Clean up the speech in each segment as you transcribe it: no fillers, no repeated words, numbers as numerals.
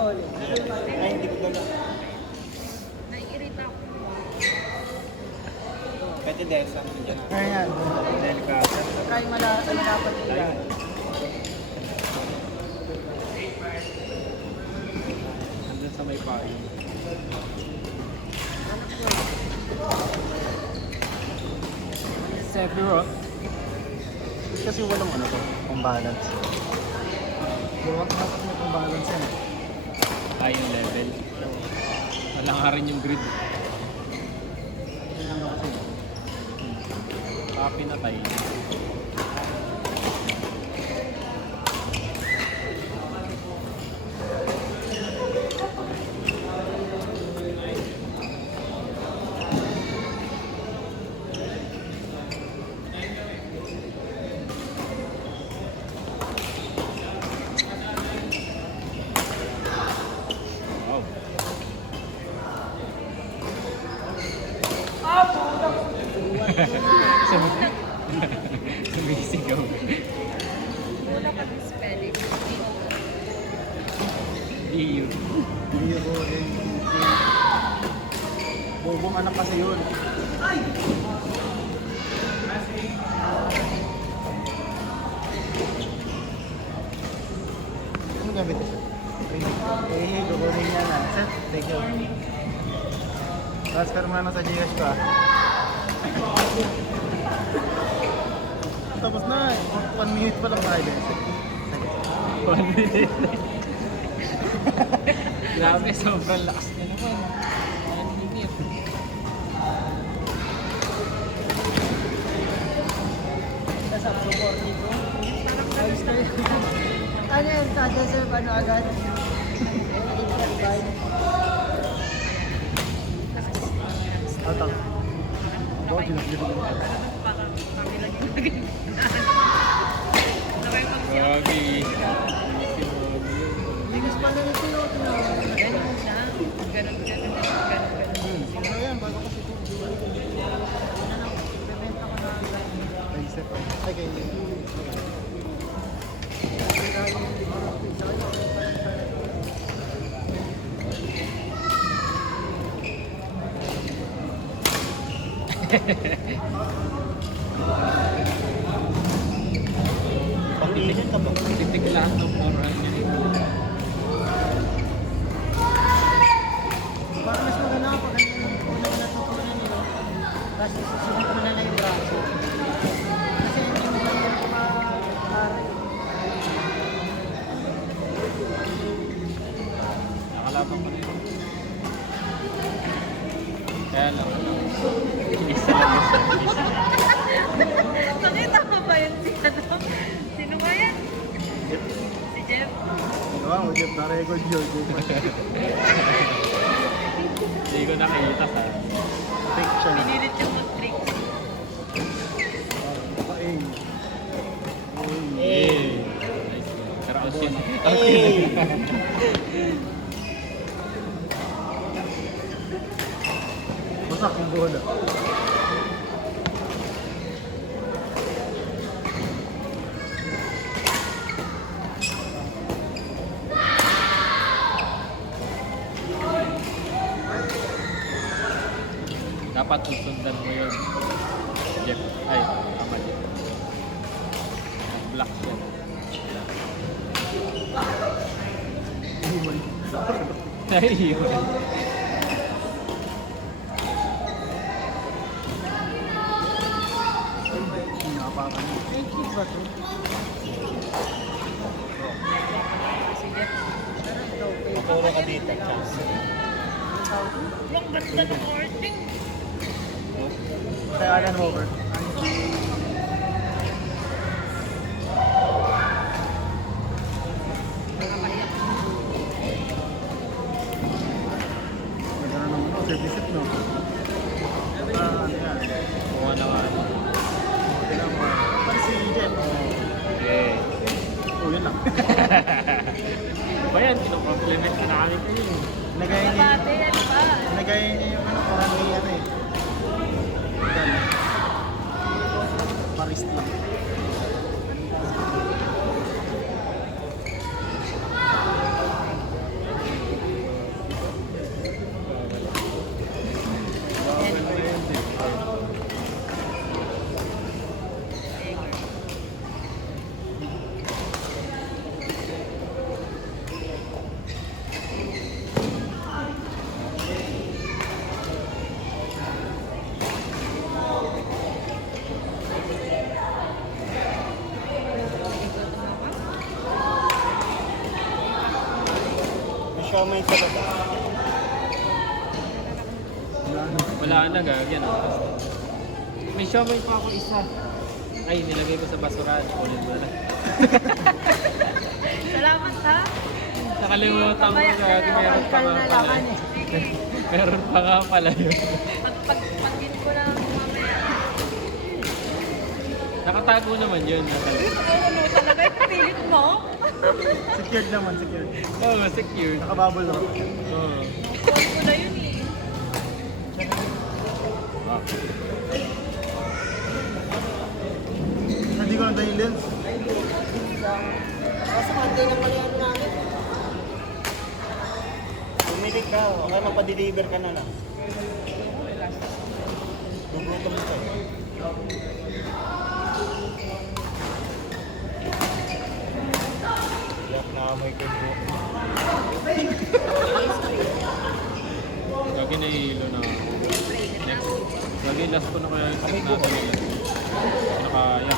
solid. Ay, hindi ko dala. Naiirita ako. Pwede desa. Nandiyan na. Ayan. Delikado. Kaya malapad nila. Nandun sa may payo. Sephiroth. Kasi walang ano to, kung balance. Buwak na kung balance yan. High yung level. Wala nga rin yung grid. Copy na tayo. Sumisigaw. Wala ka ng spelling. EU. Bobong anak kasi yun. Ano gamit ito? Eh, gugunin niya na. Sir, thank you. Transfer mo na sa GS ko ah. Tapos na, 1 minute pa lang tayo. 1 minute. Grabe, sobrang lakas na naman. 1 minute. Sa support dito. Ayos na yun. Ano yun? Kada sir, ano agad? Atang. Bawa, ginagin mo. Grabe. Bigas pa na nito yun. Ganun siya. Ganun. Ayan, bago kasi ito. Bebenta ko na. Naisip ko. Ay, kayo. Pag-iinit ka ba? Titig lahat ng oral niya. Parang mas maganda kapag ano yung unang natutunan nyo. Tapos susunod mo na yung braso. Kasi hindi mo na yung maaari. Nakalaban ko na yun. Kaya lang. Isa lang yung service. Nakita mo ba yun si ano? Sino ba yan? Si Jeff. Wow, Jeff, na-record yun. Hindi ko nakita sa Fiction. Pinilit yung mag-trick. Paing. Eh. Nice one. Pero out yun. Masak yung bola. Dapat susundan mo yun. Jeff. Ay, tama Jeff. Black siya. Naiiwan. Pinapakan. Thank you, Bato. Si Jeff. Pero ito, okay. Puro ka dito, chance. Ang ganda ng ording. Kaya Alan Hover. Maganda naman ako, service it, no? Ano yan? Kuha na nga. Kailangan mo. Pag si Jen. Eh. Oh, yun lang. Ba yan? Kino-compliment ka na kami ko yun. Nagaya niya. Kabate, ano ba? Nagaya niya yung ano, parang may ano eh. Ganun. Paris lang. Siomay sa baba. Wala na, gagyan. May siomay pa ako isa. Ay, nilagay ko sa basurahan. Kunin mo na. Salamat ha. Nakalimutan ko Mamaya gagi. na, Meron pa nga pala. Sige. Meron pa nga pala yun. Pag-in ko lang mamaya. Nakatago naman yun. Ano talaga yung pilit mo? Secured naman, secured. Oo, oh, secure. Nakabubble wrap. Oo. Call ko na yun eh. Hindi ko na tayo yung lens. Kasi Monday lang pala yung namin. Bumili ka, o kaya mapadeliver ka na lang. Gugutom ka. Yak na amoy ko yung Gagi na hilo na. Next. Gagi last ko na kaya yung sakit natin. Nakaya.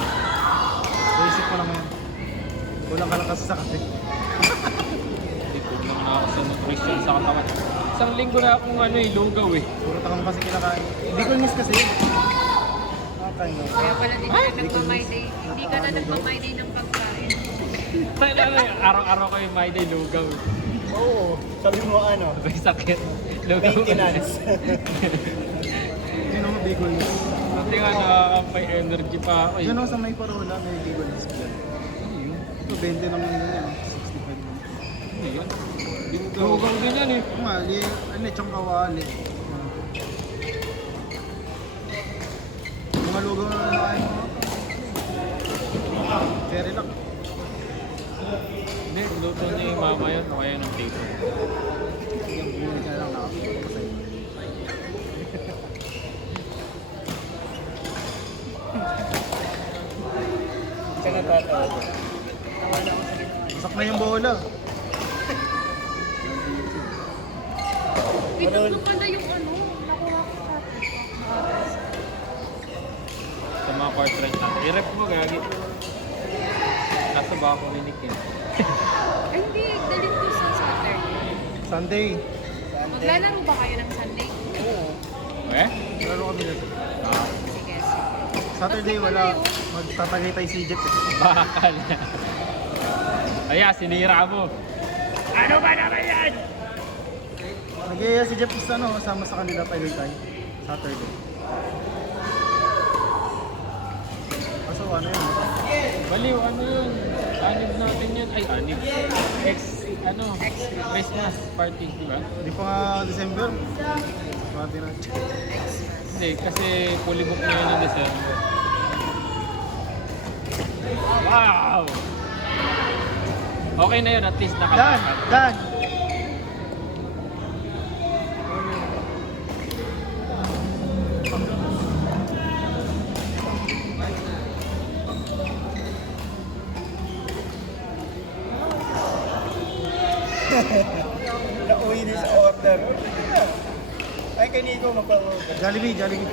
Basic ko lang yan. Kulang ka lang kasi sa kape. Hindi ko lang na ako sa nutrition sa katawan. Isang linggo na akong lugaw eh. Puro takang kasi kinakain. Hindi ko miss kasi yun. Nakakain mo. Kaya pala di ka na nagmamay day. Hindi ka na nagmamay day ng pagkain. Tayo lang araw-araw ko yung my day lugaw. Oo, sabi mo ano, May sakit. Lugaw. maintenance. Yun ang bigol miss. Kasi nga nakakampay energy pa ako eh. Diyan ako sa may parola, may bigol miss ko dyan. Ito 20 naman yun yan. 65 naman. Ano yun? Lugaw din yan eh. Mali, ano yung kawali. Mga lugaw na nakain mo. Cherry lang. Hindi, luto niya yung mama yun. O kaya ng tito. Yung bumili ka lang nakapasay. Siya nagtatawag. Masak na yung bola. Ito na pala yung ano. Nakuha ko sa atin. Sa mga portrait natin. I-rep mo gagi. Nasa ba ako rinig yun? Ay, hindi. Daling ko sa Saturday. Sunday. Maglalaro ba kayo ng Sunday? Oo. Eh? Laro kami na. Ah, Sige, sige. Saturday wala. Magtatagay tayo si Jeff. bakal. Kaya, sinira mo. Ano ba naman yan? Nag-iaya si Jeff sa ano, sama sa kanila pa tayo. Saturday. Kaso ano yun? Baliw, ano yun? Anib natin yun. Ay, anib. Christmas party, di ba? Hindi pa nga December. Party na. Hindi, kasi fully book na yun ng December. Wow! Okay na yun, at least Dan! nakapagod. Dan! Nauwi na sa order. Ay, kay Nico magpa-order. Jollibee, Jollibee.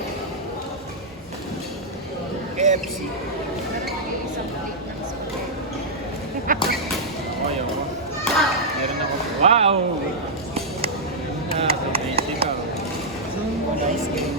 KFC. Isang plate ng spaghetti. Okay, ako. Meron ako. Wow! Ah, so basic ka. Nice game.